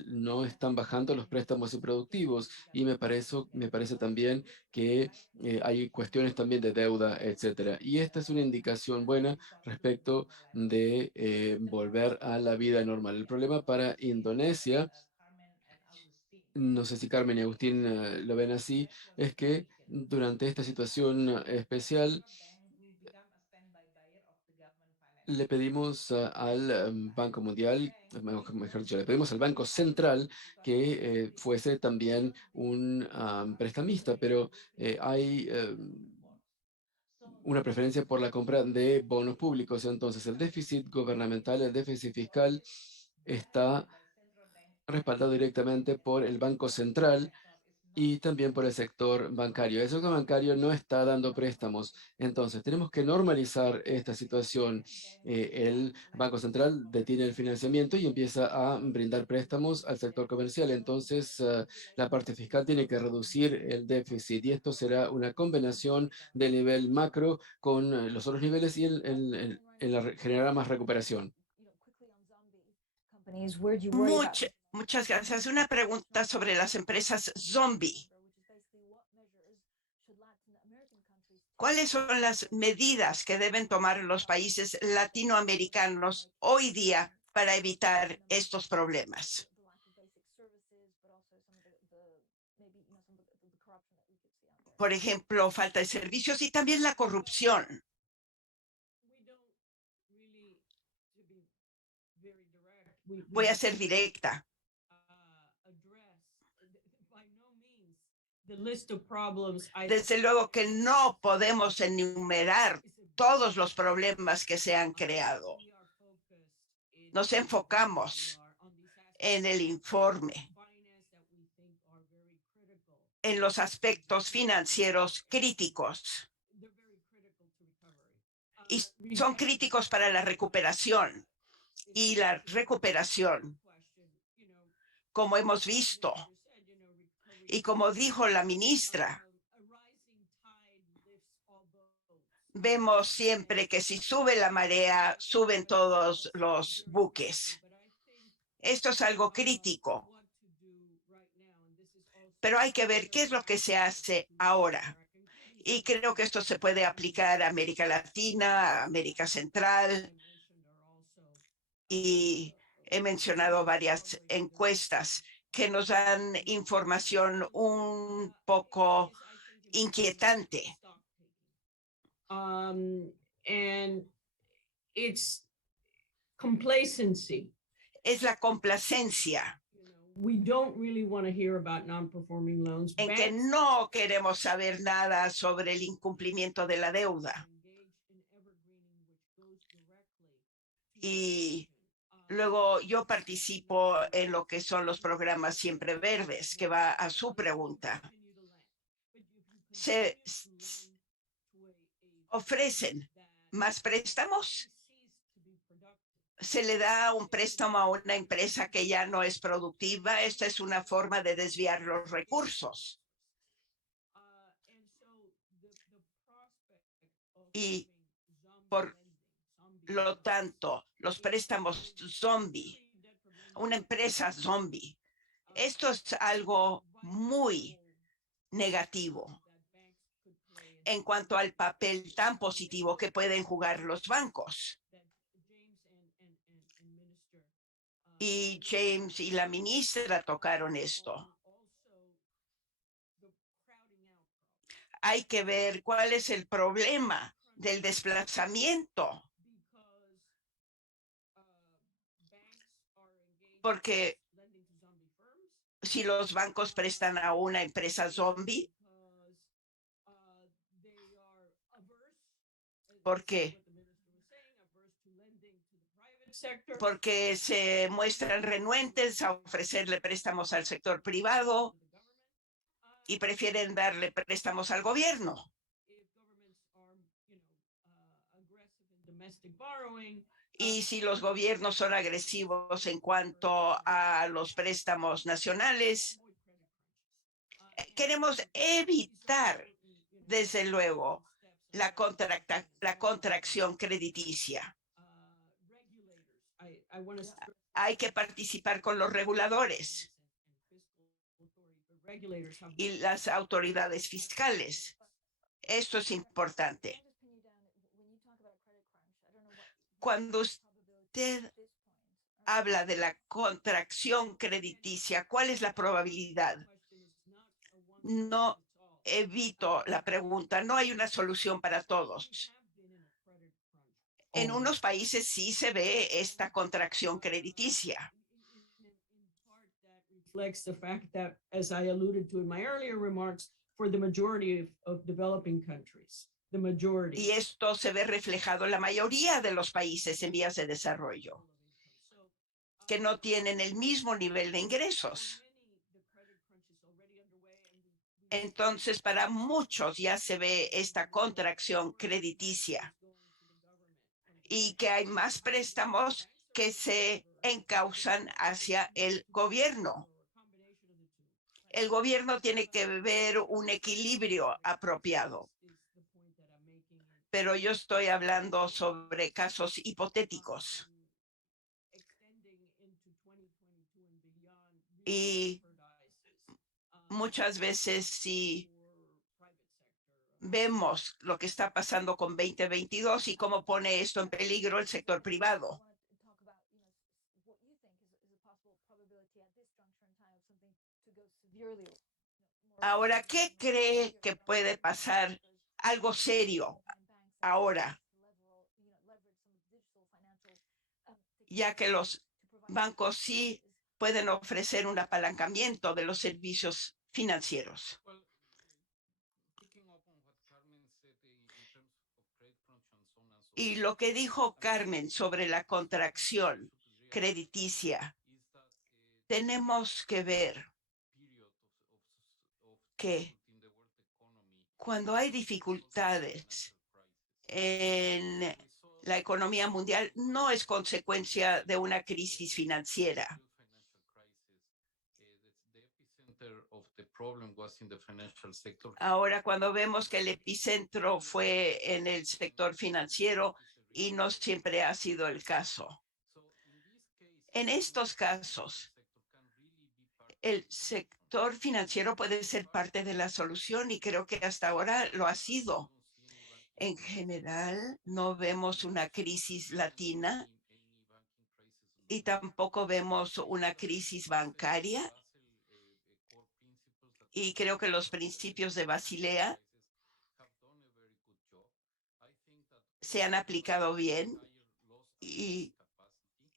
no están bajando los préstamos improductivos y me parece también que hay cuestiones también de deuda, etcétera. Y esta es una indicación buena respecto de volver a la vida normal. El problema para Indonesia, no sé si Carmen y Agustín lo ven así, es que durante esta situación especial le pedimos al Banco Mundial, mejor dicho, le pedimos al Banco Central que fuese también un prestamista, pero hay una preferencia por la compra de bonos públicos. Entonces, el déficit gubernamental, el déficit fiscal está respaldado directamente por el Banco Central y también por el sector bancario. El sector bancario no está dando préstamos. Entonces, tenemos que normalizar esta situación. El Banco Central detiene el financiamiento y empieza a brindar préstamos al sector comercial. Entonces, la parte fiscal tiene que reducir el déficit y esto será una combinación del nivel macro con los otros niveles y generará más recuperación. Companies, where do you worry about? Muchas gracias. Una pregunta sobre las empresas zombie. ¿Cuáles son las medidas que deben tomar los países latinoamericanos hoy día para evitar estos problemas? Por ejemplo, falta de servicios y también la corrupción. Voy a ser directa. Desde luego que no podemos enumerar todos los problemas que se han creado. Nos enfocamos en el informe, en los aspectos financieros críticos. Y son críticos para la recuperación. Y la recuperación, como hemos visto, y como dijo la ministra, vemos siempre que si sube la marea, suben todos los buques. Esto es algo crítico, pero hay que ver qué es lo que se hace ahora. Y creo que esto se puede aplicar a América Latina, a América Central. Y he mencionado varias encuestas que nos dan información un poco inquietante. And it's complacency. Es la complacencia We don't really want to hear about non-performing loans. en que Banks no queremos saber nada sobre el incumplimiento de la deuda. Y luego yo participo en lo que son los programas Siempre Verdes, que va a su pregunta. Se ofrecen más préstamos. Se le da un préstamo a una empresa que ya no es productiva. Esta es una forma de desviar los recursos. Y por lo tanto, los préstamos zombie, una empresa zombie, esto es algo muy negativo en cuanto al papel tan positivo que pueden jugar los bancos. Y James y la ministra tocaron esto. Hay que ver cuál es el problema del desplazamiento. Porque si los bancos prestan a una empresa zombie, ¿por qué? Porque se muestran renuentes a ofrecerle préstamos al sector privado y prefieren darle préstamos al gobierno. Y si los gobiernos son agresivos en cuanto a los préstamos nacionales, queremos evitar, desde luego, la contracción crediticia. Hay que participar con los reguladores y las autoridades fiscales. Esto es importante. Cuando usted habla de la contracción crediticia, ¿cuál es la probabilidad? No evito la pregunta. No hay una solución para todos. En unos países sí se ve esta contracción crediticia. Reflects the fact that, as I alluded to in my earlier remarks, for the majority of developing countries, the majority. Y esto se ve reflejado en la mayoría de los países en vías de desarrollo, que no tienen el mismo nivel de ingresos. Entonces, para muchos ya se ve esta contracción crediticia y que hay más préstamos que se encausan hacia el gobierno. El gobierno tiene que ver un equilibrio apropiado. Pero yo estoy hablando sobre casos hipotéticos. Y muchas veces si vemos lo que está pasando con 2022 y cómo pone esto en peligro el sector privado. Ahora, ¿qué cree que puede pasar? Algo serio ahora, ya que los bancos sí pueden ofrecer un apalancamiento de los servicios financieros. Y lo que dijo Carmen sobre la contracción crediticia, tenemos que ver que cuando hay dificultades en la economía mundial, no es consecuencia de una crisis financiera. problem was in the financial sector. Ahora, cuando vemos que el epicentro fue en el sector financiero y no siempre ha sido el caso. En estos casos, el sector financiero puede ser parte de la solución y creo que hasta ahora lo ha sido. En general, no vemos una crisis latina y tampoco vemos una crisis bancaria. Y creo que los principios de Basilea se han aplicado bien y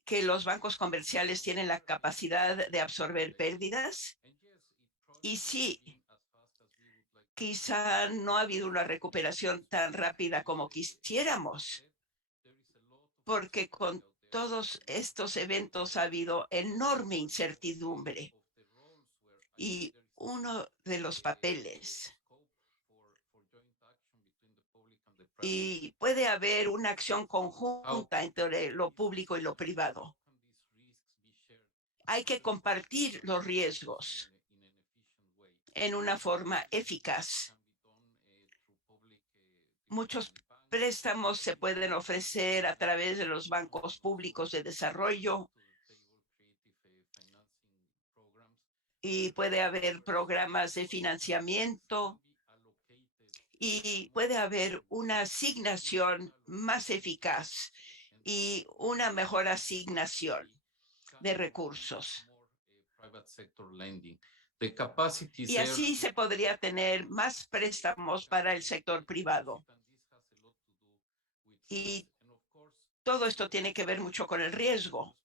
que los bancos comerciales tienen la capacidad de absorber pérdidas. Y sí, quizá no ha habido una recuperación tan rápida como quisiéramos, porque con todos estos eventos ha habido enorme incertidumbre. Y uno de los papeles, y puede haber una acción conjunta entre lo público y lo privado. Hay que compartir los riesgos en una forma eficaz. Muchos préstamos se pueden ofrecer a través de los bancos públicos de desarrollo y puede haber programas de financiamiento y puede haber una asignación más eficaz y una mejor asignación de recursos. Y así se podría tener más préstamos para el sector privado. Y todo esto tiene que ver mucho con el riesgo.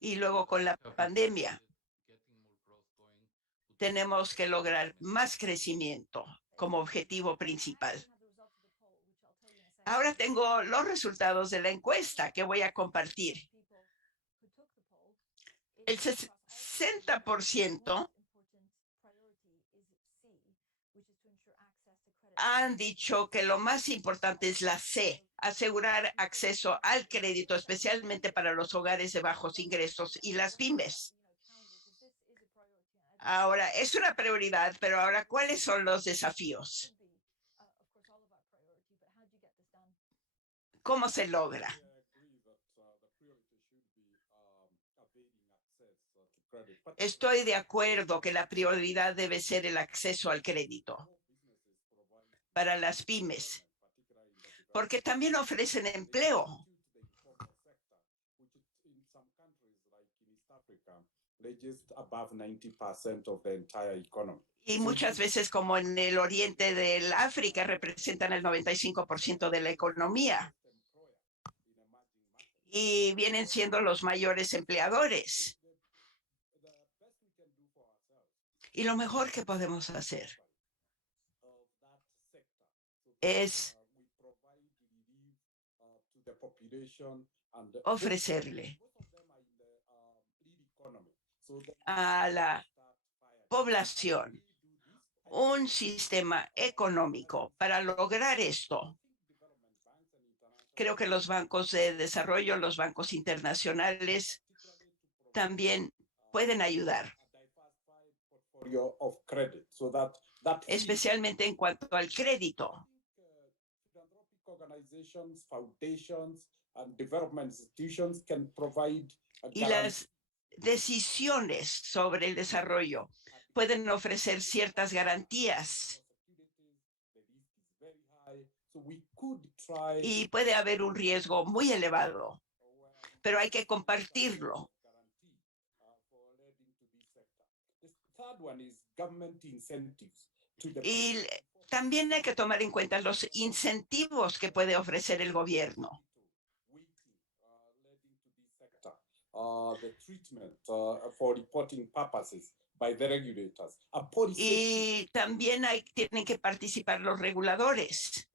Y luego con la pandemia tenemos que lograr más crecimiento como objetivo principal. Ahora tengo los resultados de la encuesta que voy a compartir. El 60% han dicho que lo más importante es la C, asegurar acceso al crédito, especialmente para los hogares de bajos ingresos y las pymes. Ahora, es una prioridad, pero ahora, ¿cuáles son los desafíos? ¿Cómo se logra? Estoy de acuerdo que la prioridad debe ser el acceso al crédito para las pymes, porque también ofrecen empleo. Y muchas veces, como en el oriente del África, representan el 95% de la economía y vienen siendo los mayores empleadores. Y lo mejor que podemos hacer es ofrecerle a la población un sistema económico para lograr esto. Creo que los bancos de desarrollo, los bancos internacionales también pueden ayudar, especialmente en cuanto al crédito. Y las decisiones sobre el desarrollo pueden ofrecer ciertas garantías. Y puede haber un riesgo muy elevado, pero hay que compartirlo. Y también hay que tomar en cuenta los incentivos que puede ofrecer el gobierno. Y también tienen que participar los reguladores.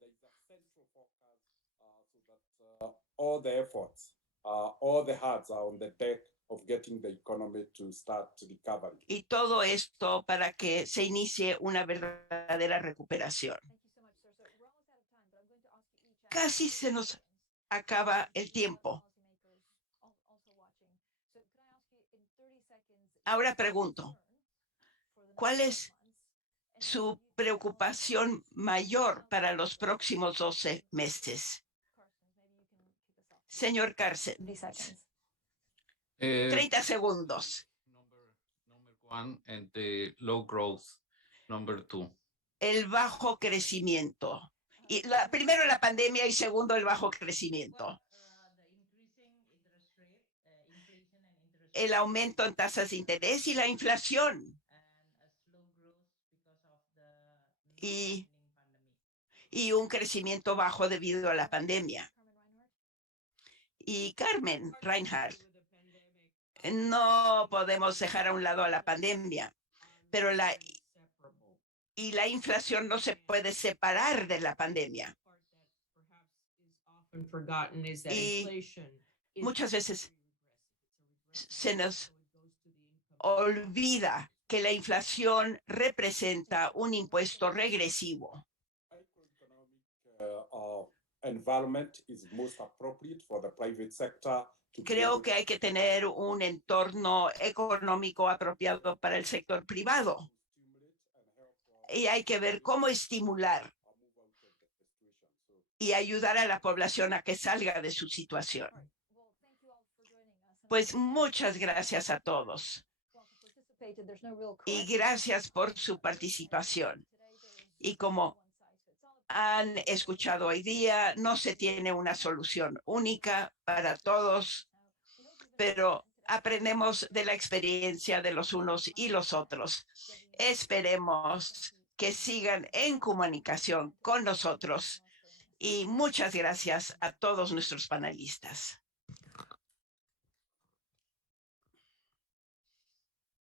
All the efforts, all the hearts are on the deck of getting the economy to start recovering. Y todo esto para que se inicie una verdadera recuperación. Casi se nos acaba el tiempo. Ahora pregunto, ¿cuáles su preocupación mayor para los próximos 12 meses. Señor Carson, 30 seconds. 30 segundos. Number one, and the low growth. Number two. El bajo crecimiento. Y primero la pandemia y segundo el bajo crecimiento. El aumento en tasas de interés y la inflación. Y un crecimiento bajo debido a la pandemia. Y Carmen Reinhardt, no podemos dejar a un lado a la pandemia, pero la inflación no se puede separar de la pandemia. Y muchas veces se nos olvida que la inflación representa un impuesto regresivo. Environment is most appropriate for the private sector. Creo que hay que tener un entorno económico apropiado para el sector privado. Y hay que ver cómo estimular y ayudar a la población a que salga de su situación. Pues muchas gracias a todos. Y gracias por su participación. Y como han escuchado hoy día, no se tiene una solución única para todos, pero aprendemos de la experiencia de los unos y los otros. Esperemos que sigan en comunicación con nosotros y muchas gracias a todos nuestros panelistas.